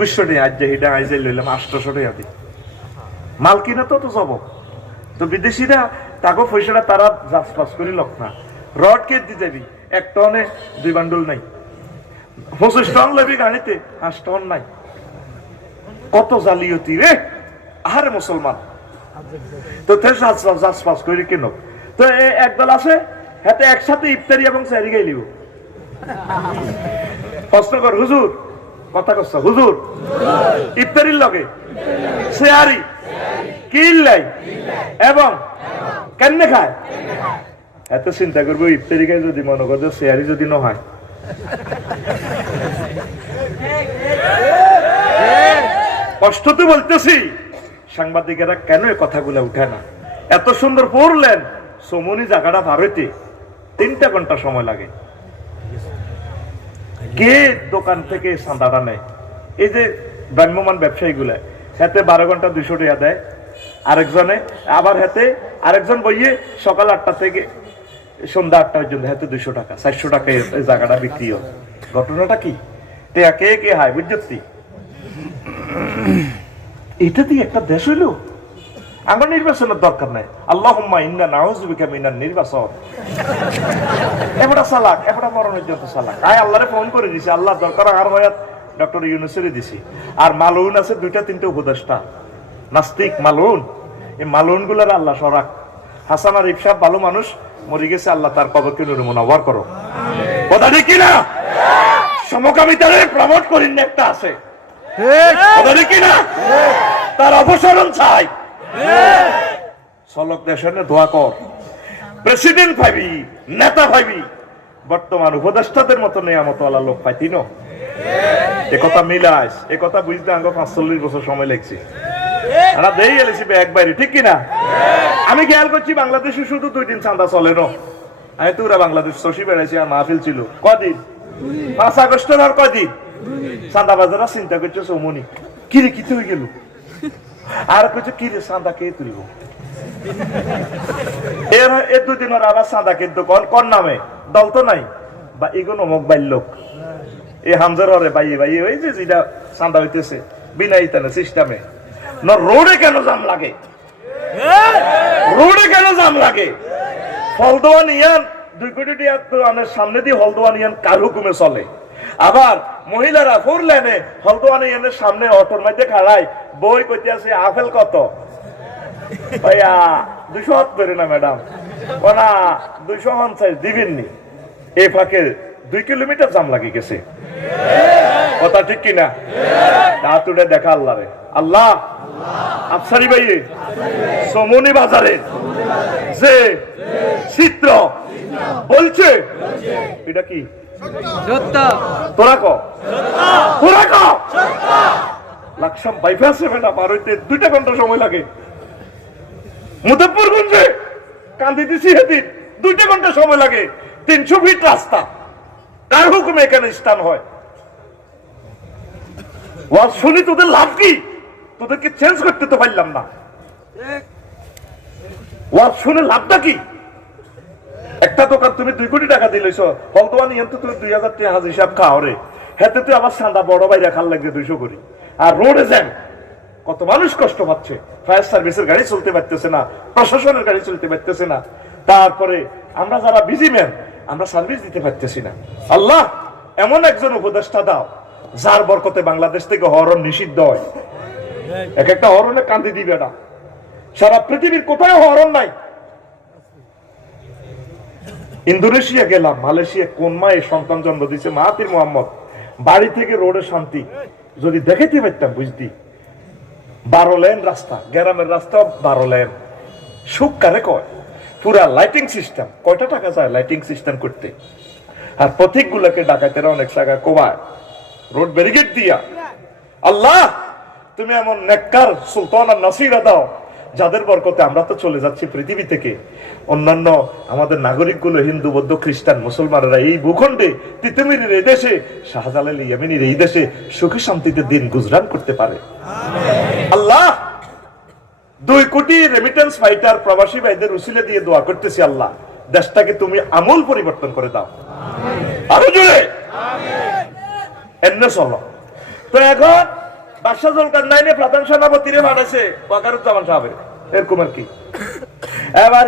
একুশশো আজ হিটা লইলাম মাল তো তো যাব তো বিদেশিরা তাকে পয়সাটা তারা যাচপাস করি লক না। রড কে দিয়ে যাবি এক টনে দুই বান্ডুল নাই। পঁচিশ টন লেবি গাড়িতে, পাঁচ টন নাই। কত জালিয়তি রে! আহারে মুসলমান। তো তে যাচপাস করি কেন? তো একদল আছে, হাতে একসাথে ইফতারি এবং স্যারি গাইলিব প্রশ্ন কর, হুজুর। কথা কচ্ছ হুজুর, ইফতারির লগে শেয়ারি, কিল্লাই এবং কেমনে খায়? এত চিন্তা করব, ইফতারি খাই যদি মনে করছে শেয়ারি যদি ন হয়। কষ্ট তো বলতেছি, সাংবাদিকেরা কেন এই কথাগুলো উঠে না? এত সুন্দর পড়লেন, সমনি জায়গাটা ভারতে তিনটা ঘণ্টা সময় লাগে। কে দোকান থেকে চাঁদাটা নেয়? এই যে ভ্রাম্যমান ব্যবসায়ী গুলা হাতে বারো ঘণ্টা দুইশো টাকা দেয়। আরেকজনে, আবার হাতে আরেকজন বইয়ে সকাল আটটা থেকে সন্ধ্যা আটটা পর্যন্ত হাতে দুশো টাকা, চারশো টাকা এই জায়গাটা বিক্রি হয়। ঘটনাটা কি? টেয়া কে কে হায় বুঝছি এটা দিয়ে একটা দেশ হইল? আমার নির্বাচনের দরকার নাই। আল্লাহ ইন্না নাউজুবিকা মিনার নির্বাচন। এবারটা সালাক এবারটা মরণের যত সালাক। আয় আল্লাহরে ফোন করে দিছি আল্লাহ দরকার আর হয়াত ডক্টর ইউনুসেরই দিছি। আর মালউন আছে দুইটা তিনটা উপদেষ্টা। নাস্তিক মালউন এই মালউনগুলার আল্লাহ সরাক। হাসান আর ইফসাব ভালো মানুষ মরে গেছে আল্লাহ তার নুরে মুনাওয়ার করো কথা ঠিক কিনা? সমকামিতারে প্রমোট করিন একটা আছে। কথা ঠিক কিনা? তার অপসারণ চাই। সলক দেশের দোয়া কর। প্রেসিডেন্ট পাইবি নেতা পাইবি বর্তমান উপদেষ্টাদের মতো নেয়ামত আল্লাহ লোক পাইতি ন এ কথা মিলাইস এ কথা বুঝতে আঙ্গ পাঁচচল্লিশ বছর সময় লাগছে। আমরা দেই এলেছি এক বাইরে ঠিক কিনা? আমি খেয়াল করছি বাংলাদেশে শুধু দুই দিন চাঁদা চলে ন? আমি তো বাংলাদেশ শশী বেড়াইছি আর মাহফিল ছিল। কদিন পাঁচ আগস্টের আর কদিন চাঁদা বাজারা চিন্তা করছে সৌমনি কিরে কি হয়ে গেল? আর কইছে কিরে চাঁদা কে তুলব? এর এর দুদিন ওর আবার চাঁদা কিন্তু কন কন নামে? দল তো নাই। বা অমুক বাইর লোক। এই হামজার হরে বাইয়ে বাইয়ে ওই যে যেটা চাঁদা হইতেছে, বিনা ইতানে সিস্টেমে না, রোডে কেন জাম লাগে? রোডে কেন জাম লাগে? হলদোয়ান ইয়ান, দুই কোটি আমাদের সামনে দিয়ে হলদোয়ান ইয়ান কার হুকুমে চলে? আবার মহিলারা ফোর লাইনে হলদোয়ান ইয়ানের সামনে অটোর মধ্যে খাড়াই বই কইতে আছে আপেল কত? ভাইয়া দুশো হাত না, ম্যাডাম। ও না দুইশো পঞ্চাশ দিবেননি। এ ফাঁকে দুই কিলোমিটার জাম লাগি গেছে। কথা ঠিক কিনা হাত উঠে দেখা আল্লাহ রে আল্লাহ, আফসারি ভাই, সমনি বাজারে যে চিত্র বলছে, এটা কি? তোরা ক তোরা ক লাকসাম বাইপাসে বেটা পার হইতে দুইটা ঘণ্টা সময় লাগে। মুজফরগঞ্জে কান্দিতেছি হেদিন দুইটা ঘণ্টা সময় লাগে। তিনশো ফিট রাস্তা। তার হুকুমে এখানে স্থান হয়? ওয়াজ শুনি তোদের লাভ কি? তোদেরকে চেঞ্জ করতে তো পারলাম না। ওয়াজ শুনে লাভটা কি? একটা দোকান তুমি দুই কোটি টাকা দিলেছ হলদোয়ানি এত তুমি দুই হাজার টাকা হাজার হিসাব খাও রে। হেতে তুই আবার সান্দা বড় বাইরে খাল লাগবে দুইশো করি আর রোডে যান, কত মানুষ কষ্ট পাচ্ছে। ফায়ার সার্ভিসের গাড়ি চলতে পারতেছে না, প্রশাসনের গাড়ি চলতে পারতেছে না। তারপরে আমরা যারা বিজি ম্যান আমরা সার্ভিস দিতে পারতেছি না। আল্লাহ, এমন একজন উপদেষ্টা দাও, যার বরকতে বাংলাদেশ থেকে হরণ নিষিদ্ধ হয়। এক একটা হরণে কান্দি দিবে না। সারা পৃথিবীর কোথায় হরণ নাই। ইন্দোনেশিয়া গেলাম, মালয়েশিয়া কোন মায়ে সন্তান জন্ম দিচ্ছে মাহাতির মোহাম্মদ। বাড়ি থেকে রোডে শান্তি। যদি দেখাইতে পারতাম, বুঝতি। বারো লেন রাস্তা, গ্রামের রাস্তা বারো লেন। সুখ কারে কয়? পুরা লাইটিং সিস্টেম কয়টা টাকা যায় লাইটিং সিস্টেম করতে? আর পথিক গুলাকে ডাকাতেরা অনেক জায়গায় কমায় রোড ব্যারিকেড দিয়া। আল্লাহ, তুমি এমন নেককার সুলতান আর নাসিরা দাও। যাদের বরকতে আমরা তো চলে যাচ্ছি পৃথিবী থেকে অন্যান্য আমাদের নাগরিকগুলো হিন্দু বৌদ্ধ খ্রিস্টান মুসলমানেরা এই ভূখণ্ডে তিতুমিরের এই দেশে শাহজালাল ইয়ামিনীর এই দেশে সুখী শান্তিতে দিন গুজরান করতে পারে। আল্লাহ! দুই কোটি রেমিটেন্স ফাইটার প্রবাসী ভাইদের উসিলে দিয়ে দোয়া করতেছি আল্লাহ। দেশটাকে তুমি আমূল পরিবর্তন করে দাও। আরও জোরে! এমনি চলো। তো এখন বাদশাহ জলকার নাইনে প্রধান সেনাপতিরে সাহেব এরকম আর কি। এবার